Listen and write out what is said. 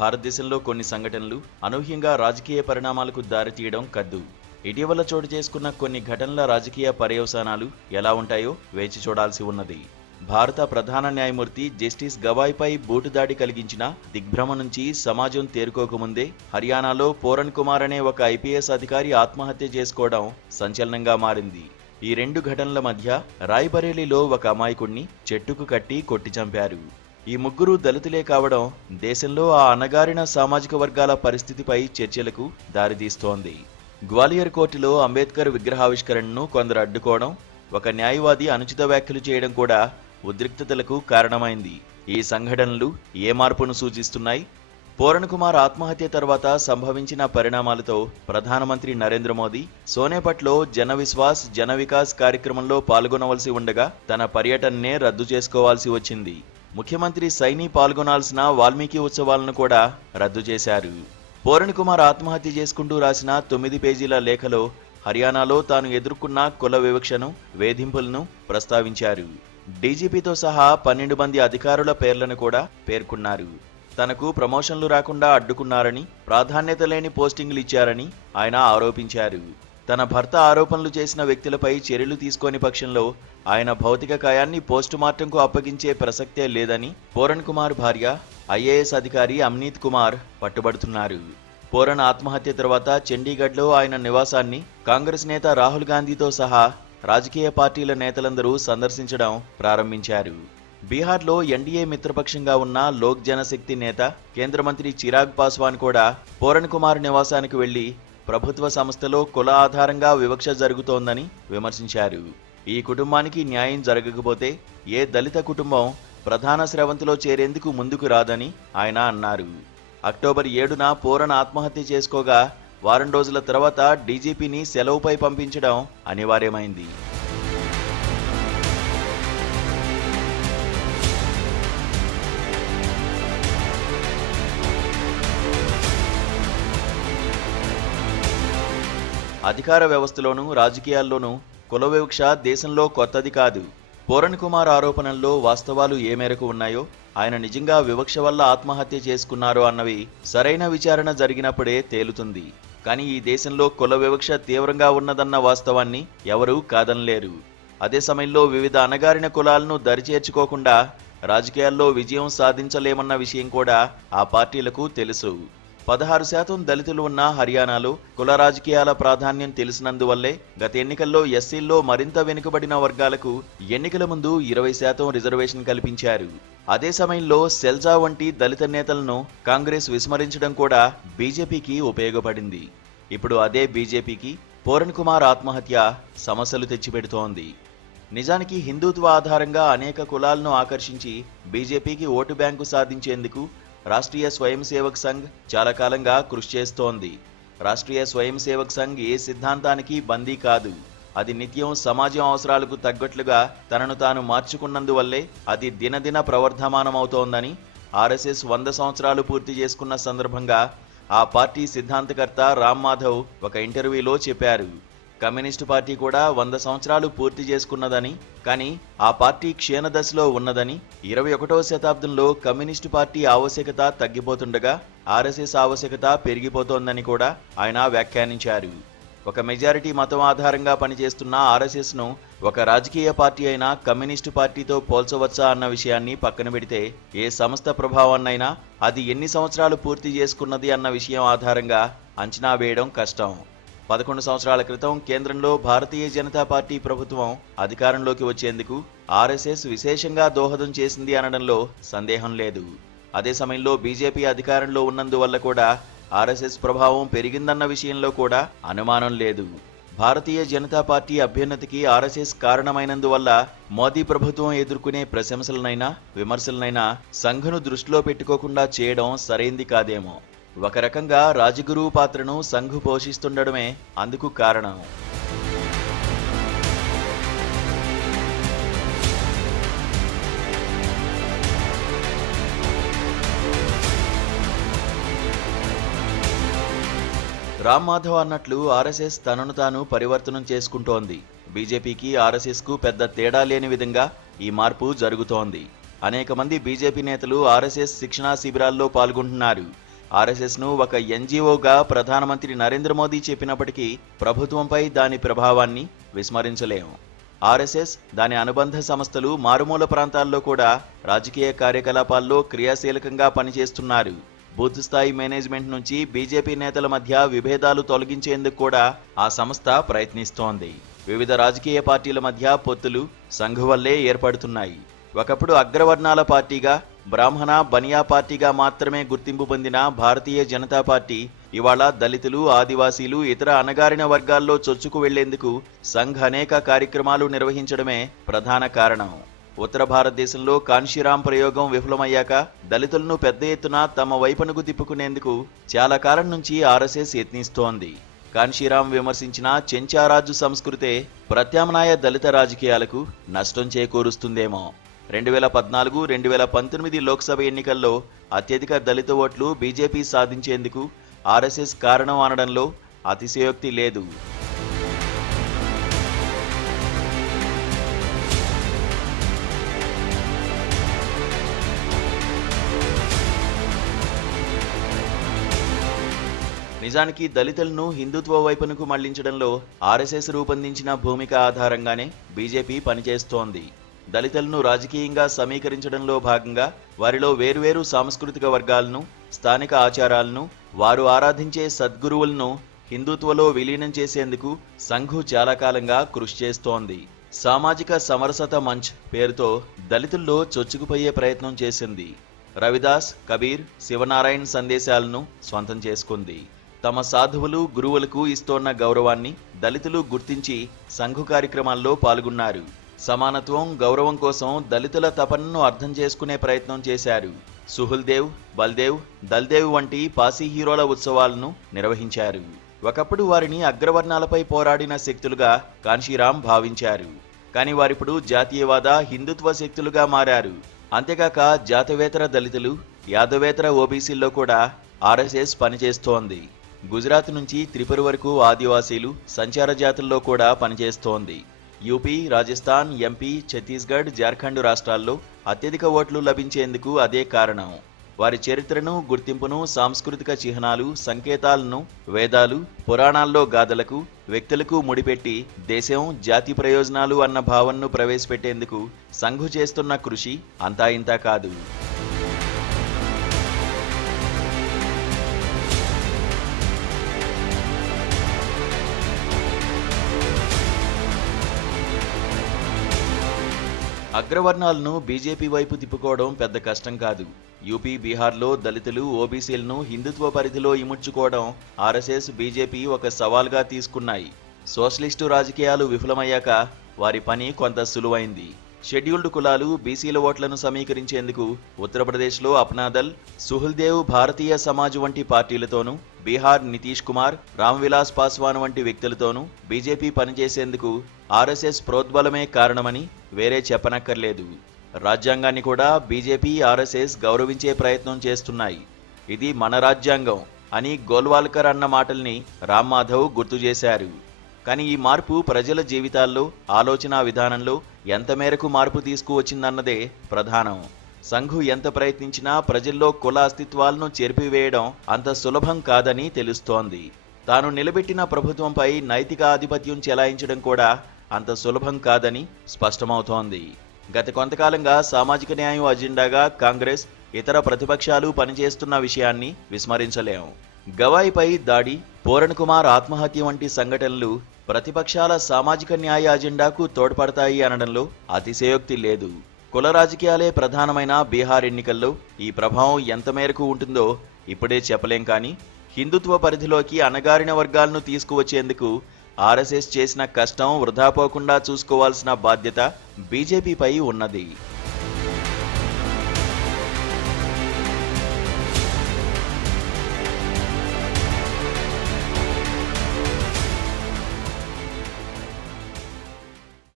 భారతదేశంలో కొన్ని సంఘటనలు అనూహ్యంగా రాజకీయ పరిణామాలకు దారితీయడం కద్దు. ఇటీవల చోటు చేసుకున్న కొన్ని ఘటనల రాజకీయ పర్యవసానాలు ఎలా ఉంటాయో వేచి చూడాల్సి ఉన్నది. భారత ప్రధాన న్యాయమూర్తి జస్టిస్ గవాయ్పై బూటుదాడి కలిగించిన దిగ్భ్రమ నుంచి సమాజం తేరుకోకముందే హర్యానాలో పూరణ్ కుమార్ అనే ఒక ఐపీఎస్ అధికారి ఆత్మహత్య చేసుకోవడం సంచలనంగా మారింది. ఈ రెండు ఘటనల మధ్య రాయ్బరేలీలో ఒక అమాయకుణ్ణి చెట్టుకు కట్టి కొట్టి చంపారు. ఈ ముగ్గురు దళితులే కావడం దేశంలో ఆ అణగారిన సామాజిక వర్గాల పరిస్థితిపై చర్చలకు దారితీస్తోంది. గ్వాలియర్ కోర్టులో అంబేద్కర్ విగ్రహావిష్కరణను కొందరు అడ్డుకోవడం, ఒక న్యాయవాది అనుచిత వ్యాఖ్యలు చేయడం కూడా ఉద్రిక్తతలకు కారణమైంది. ఈ సంఘటనలు ఏ మార్పును సూచిస్తున్నాయి? పూరణ్ కుమార్ ఆత్మహత్య తర్వాత సంభవించిన పరిణామాలతో ప్రధానమంత్రి నరేంద్ర మోదీ సోనేపట్లో జన విశ్వాస్ జన వికాస్ కార్యక్రమంలో పాల్గొనవలసి ఉండగా తన పర్యటననే రద్దు చేసుకోవాల్సి వచ్చింది. ముఖ్యమంత్రి సైనీ పాల్గొనాల్సిన వాల్మీకి ఉత్సవాలను కూడా రద్దు చేశారు. పూరణ్ కుమార్ ఆత్మహత్య చేసుకుంటూ రాసిన 9 పేజీల లేఖలో హర్యానాలో తాను ఎదుర్కొన్న కుల వివక్షను, వేధింపులను ప్రస్తావించారు. డీజీపీతో సహా 12 మంది అధికారుల పేర్లను కూడా పేర్కొన్నారు. తనకు ప్రమోషన్లు రాకుండా అడ్డుకున్నారని, ప్రాధాన్యత లేని పోస్టింగ్లు ఇచ్చారని ఆయన ఆరోపించారు. తన భర్త ఆరోపణలు చేసిన వ్యక్తులపై చర్యలు తీసుకోని పక్షంలో ఆయన భౌతిక కాయాన్ని పోస్టుమార్టంకు అప్పగించే ప్రసక్తే లేదని పూరణ్ కుమార్ భార్య ఐఏఎస్ అధికారి అమ్నీత్ కుమార్ పట్టుబడుతున్నారు. పూరణ్ ఆత్మహత్య తర్వాత చండీగఢ్లో ఆయన నివాసాన్ని కాంగ్రెస్ నేత రాహుల్ గాంధీతో సహా రాజకీయ పార్టీల నేతలందరూ సందర్శించడం ప్రారంభించారు. బీహార్లో ఎన్డీఏ మిత్రపక్షంగా ఉన్న లోక్ జనశక్తి నేత కేంద్ర మంత్రి చిరాగ్ పాస్వాన్ కూడా పూరణ్ కుమార్ నివాసానికి వెళ్లి ప్రభుత్వ సంస్థలో కుల ఆధారంగా వివక్ష జరుగుతోందని విమర్శించారు. ఈ కుటుంబానికి న్యాయం జరగకపోతే ఏ దళిత కుటుంబం ప్రధాన స్రవంతిలో చేరేందుకు ముందుకు రాదని ఆయన అన్నారు. అక్టోబర్ 7న పూరణ్ ఆత్మహత్య చేసుకోగా వారం రోజుల తర్వాత డీజీపీని సెలవుపై పంపించడం అనివార్యమైంది. అధికార వ్యవస్థలోనూ రాజకీయాల్లోనూ కుల వివక్ష దేశంలో కొత్తది కాదు. పూరణ్ కుమార్ ఆరోపణల్లో వాస్తవాలు ఏ మేరకు ఉన్నాయో, ఆయన నిజంగా వివక్ష వల్ల ఆత్మహత్య చేసుకున్నారో అన్నవి సరైన విచారణ జరిగినప్పుడే తేలుతుంది. కానీ ఈ దేశంలో కుల వివక్ష తీవ్రంగా ఉన్నదన్న వాస్తవాన్ని ఎవరూ కాదనలేరు. అదే సమయంలో వివిధ అణగారిన కులాలను దరిచేర్చుకోకుండా రాజకీయాల్లో విజయం సాధించలేమన్న విషయం కూడా ఆ పార్టీలకు తెలుసు. 16% దళితులు ఉన్న హర్యానాలో కుల రాజకీయాల ప్రాధాన్యం తెలిసినందువల్లే గత ఎన్నికల్లో ఎస్సీల్లో మరింత వెనుకబడిన వర్గాలకు ఎన్నికల ముందు 20% రిజర్వేషన్ కల్పించారు. అదే సమయంలో సెల్జా వంటి దళిత నేతలను కాంగ్రెస్ విస్మరించడం కూడా బీజేపీకి ఉపయోగపడింది. ఇప్పుడు అదే బీజేపీకి పూరణ్ కుమార్ ఆత్మహత్య సమస్యలు తెచ్చిపెడుతోంది. నిజానికి హిందుత్వ ఆధారంగా అనేక కులాలను ఆకర్షించి బీజేపీకి ఓటు బ్యాంకు సాధించేందుకు రాష్ట్రీయ స్వయం సేవక్ సంఘ్ చాలా కాలంగా కృషి చేస్తోంది. రాష్ట్రీయ స్వయం సేవక్ సంఘ్ ఏ సిద్ధాంతానికి బందీ కాదు. అది నిత్యం సమాజం అవసరాలకు తగ్గట్లుగా తనను తాను మార్చుకున్నందువల్లే అది దినదిన ప్రవర్ధమానమవుతోందని ఆర్ఎస్ఎస్ 100 సంవత్సరాలు పూర్తి చేసుకున్న సందర్భంగా ఆ పార్టీ సిద్ధాంతకర్త రామ్ మాధవ్ ఒక ఇంటర్వ్యూలో చెప్పారు. కమ్యూనిస్టు పార్టీ కూడా 100 సంవత్సరాలు పూర్తి చేసుకున్నదని, కానీ ఆ పార్టీ క్షీణదశలో ఉన్నదని, 21వ శతాబ్దంలో కమ్యూనిస్టు పార్టీ ఆవశ్యకత తగ్గిపోతుండగా ఆర్ఎస్ఎస్ ఆవశ్యకత పెరిగిపోతోందని కూడా ఆయన వ్యాఖ్యానించారు. ఒక మెజారిటీ మతం ఆధారంగా పనిచేస్తున్న ఆర్ఎస్ఎస్ను ఒక రాజకీయ పార్టీ అయిన కమ్యూనిస్టు పార్టీతో పోల్చవచ్చా అన్న విషయాన్ని పక్కన పెడితే ఏ సంస్థ ప్రభావాన్నైనా అది ఎన్ని సంవత్సరాలు పూర్తి చేసుకున్నది అన్న విషయం ఆధారంగా అంచనా వేయడం కష్టం. 11 సంవత్సరాల క్రితం కేంద్రంలో భారతీయ జనతా పార్టీ ప్రభుత్వం అధికారంలోకి వచ్చేందుకు ఆర్ఎస్ఎస్ విశేషంగా దోహదం చేసింది అనడంలో సందేహం లేదు. అదే సమయంలో బీజేపీ అధికారంలో ఉన్నందువల్ల కూడా ఆర్ఎస్ఎస్ ప్రభావం పెరిగిందన్న విషయంలో కూడా అనుమానం లేదు. భారతీయ జనతా పార్టీ అభ్యున్నతికి ఆర్ఎస్ఎస్ కారణమైనందువల్ల మోదీ ప్రభుత్వం ఎదుర్కొనే ప్రశంసలనైనా విమర్శలనైనా సంఘ్ను దృష్టిలో పెట్టుకోకుండా చేయడం సరైంది కాదేమో. ఒక రకంగా రాజగురువు పాత్రను సంఘ్ పోషిస్తుండడమే అందుకు కారణం. రామ్ మాధవ్ అన్నట్లు ఆర్ఎస్ఎస్ తనను తాను పరివర్తనం చేసుకుంటోంది. బీజేపీకి ఆర్ఎస్ఎస్కు పెద్ద తేడా లేని విధంగా ఈ మార్పు జరుగుతోంది. అనేక మంది బీజేపీ నేతలు ఆర్ఎస్ఎస్ శిక్షణా శిబిరాల్లో పాల్గొంటున్నారు. ఆర్ఎస్ఎస్ను ఒక ఎన్జీఓగా ప్రధానమంత్రి నరేంద్ర మోదీ చెప్పినప్పటికీ ప్రభుత్వంపై దాని ప్రభావాన్ని విస్మరించలేము. ఆర్ఎస్ఎస్, దాని అనుబంధ సంస్థలు మారుమూల ప్రాంతాల్లో కూడా రాజకీయ కార్యకలాపాల్లో క్రియాశీలకంగా పనిచేస్తున్నారు. బూత్ స్థాయి మేనేజ్మెంట్ నుంచి బీజేపీ నేతల మధ్య విభేదాలు తొలగించేందుకు కూడా ఆ సంస్థ ప్రయత్నిస్తోంది. వివిధ రాజకీయ పార్టీల మధ్య పొత్తులు సంఘ్ వల్లే ఏర్పడుతున్నాయి. ఒకప్పుడు అగ్రవర్ణాల పార్టీగా, బ్రాహ్మణ బనియా పార్టీగా మాత్రమే గుర్తింపు పొందిన భారతీయ జనతా పార్టీ ఇవాళ దళితులు, ఆదివాసీలు, ఇతర అణగారిన వర్గాల్లో చొచ్చుకు వెళ్లేందుకు సంఘ్ అనేక కార్యక్రమాలు నిర్వహించడమే ప్రధాన కారణం. ఉత్తర భారతదేశంలో కాన్షీరాం ప్రయోగం విఫలమయ్యాక దళితులను పెద్ద ఎత్తున తమ వైపునకు తిప్పుకునేందుకు చాలా కాలం నుంచి ఆర్ఎస్ఎస్ యత్నిస్తోంది. కాన్షీరాం విమర్శించిన చెంచారాజు సంస్కృతే ప్రత్యామ్నాయ దళిత రాజకీయాలకు నష్టం చేకూరుస్తుందేమో. 2014, 2019 లోక్సభ ఎన్నికల్లో అత్యధిక దళిత ఓట్లు బీజేపీ సాధించేందుకు ఆర్ఎస్ఎస్ కారణం అనడంలో అతిశయోక్తి లేదు. నిజానికి దళితులను హిందుత్వ వైపునకు మళ్లించడంలో ఆర్ఎస్ఎస్ రూపొందించిన భూమిక ఆధారంగానే బీజేపీ పనిచేస్తోంది. దళితులను రాజకీయంగా సమీకరించడంలో భాగంగా వారిలో వేర్వేరు సాంస్కృతిక వర్గాలను, స్థానిక ఆచారాలను, వారు ఆరాధించే సద్గురువులను హిందుత్వలో విలీనం చేసేందుకు సంఘ్ చాలా కాలంగా కృషి చేస్తోంది. సామాజిక సమరసత మంచ్ పేరుతో దళితుల్లో చొచ్చుకుపోయే ప్రయత్నం చేసింది. రవిదాస్, కబీర్, శివనారాయణ్ సందేశాలను స్వంతం చేసుకుంది. తమ సాధువులు, గురువులకు ఇస్తోన్న గౌరవాన్ని దళితులు గుర్తించి సంఘ్ కార్యక్రమాల్లో పాల్గొన్నారు. సమానత్వం, గౌరవం కోసం దళితుల తపనను అర్థం చేసుకునే ప్రయత్నం చేశారు. సుహుల్దేవ్, బల్దేవ్, దల్దేవ్ వంటి పాసీ హీరోల ఉత్సవాలను నిర్వహించారు. ఒకప్పుడు వారిని అగ్రవర్ణాలపై పోరాడిన శక్తులుగా కాన్షీరాం భావించారు. కానీ వారిప్పుడు జాతీయవాద, హిందుత్వ శక్తులుగా మారారు. అంతేకాక జాతవేతర దళితులు, యాదవేతర ఓబీసీల్లో కూడా ఆర్ఎస్ఎస్ పనిచేస్తోంది. గుజరాత్ నుంచి త్రిపుర వరకు ఆదివాసీలు, సంచార జాతుల్లో కూడా పనిచేస్తోంది. యూపీ, రాజస్థాన్, ఎంపీ, ఛత్తీస్గఢ్, జార్ఖండ్ రాష్ట్రాల్లో అత్యధిక ఓట్లు లభించేందుకు అదే కారణం. వారి చరిత్రను, గుర్తింపును, సాంస్కృతిక చిహ్నాలు, సంకేతాలను వేదాలు, పురాణాల్లో గాథలకు, వ్యక్తులకు ముడిపెట్టి దేశం, జాతి ప్రయోజనాలు అన్న భావనను ప్రవేశపెట్టేందుకు సంఘ్ చేస్తున్న కృషి అంతా ఇంతా కాదు. అగ్రవర్ణాలను బీజేపీ వైపు తిప్పుకోవడం పెద్ద కష్టం కాదు. యూపీ, బీహార్లో దళితులు, ఓబీసీలను హిందుత్వ పరిధిలో ఇముడ్చుకోవడం ఆర్ఎస్ఎస్, బీజేపీ ఒక సవాల్గా తీసుకున్నాయి. సోషలిస్టు రాజకీయాలు విఫలమయ్యాక వారి పని కొంత సులువైంది. షెడ్యూల్డ్ కులాలు, బీసీల ఓట్లను సమీకరించేందుకు ఉత్తరప్రదేశ్లో అప్నాదల్, సుహుల్దేవ్ భారతీయ సమాజ్ వంటి పార్టీలతోనూ, బీహార్ నితీష్ కుమార్, రామ్ విలాస్ పాస్వాన్ వంటి వ్యక్తులతోనూ బీజేపీ పనిచేసేందుకు ఆర్ఎస్ఎస్ ప్రోద్బలమే కారణమని వేరే చెప్పనక్కర్లేదు. రాజ్యాంగాన్ని కూడా బీజేపీ, ఆర్ఎస్ఎస్ గౌరవించే ప్రయత్నం చేస్తున్నాయి. ఇది మన రాజ్యాంగం అని గోల్వాల్కర్ అన్న మాటల్ని రామ్ మాధవ్ గుర్తు చేశారు. కానీ ఈ మార్పు ప్రజల జీవితాల్లో, ఆలోచన విధానంలో ఎంత మేరకు మార్పు తీసుకువచ్చిందన్నదే ప్రధానం. సంఘ్ ఎంత ప్రయత్నించినా ప్రజల్లో కుల అస్తిత్వాలను చెరిపివేయడం అంత సులభం కాదని తెలుస్తోంది. తాను నిలబెట్టిన ప్రభుత్వంపై నైతిక ఆధిపత్యం చెలాయించడం కూడా అంత సులభం కాదని స్పష్టమవుతోంది. గత కొంతకాలంగా సామాజిక న్యాయం అజెండాగా కాంగ్రెస్, ఇతర ప్రతిపక్షాలు పనిచేస్తున్న విషయాన్ని విస్మరించలేం. గవాయిపై దాడి, పూరణ్ కుమార్ ఆత్మహత్య వంటి సంఘటనలు ప్రతిపక్షాల సామాజిక న్యాయ అజెండాకు తోడ్పడతాయి అనడంలో అతిశయోక్తి లేదు. కుల రాజకీయాలే ప్రధానమైన బీహార్ ఎన్నికల్లో ఈ ప్రభావం ఎంత మేరకు ఉంటుందో ఇప్పుడే చెప్పలేం. కానీ హిందుత్వ పరిధిలోకి అణగారిన వర్గాలను తీసుకువచ్చేందుకు ఆర్ఎస్ఎస్ చేసిన కష్టం వృధా పోకుండా చూసుకోవాల్సిన బాధ్యత బీజేపీపై ఉన్నది.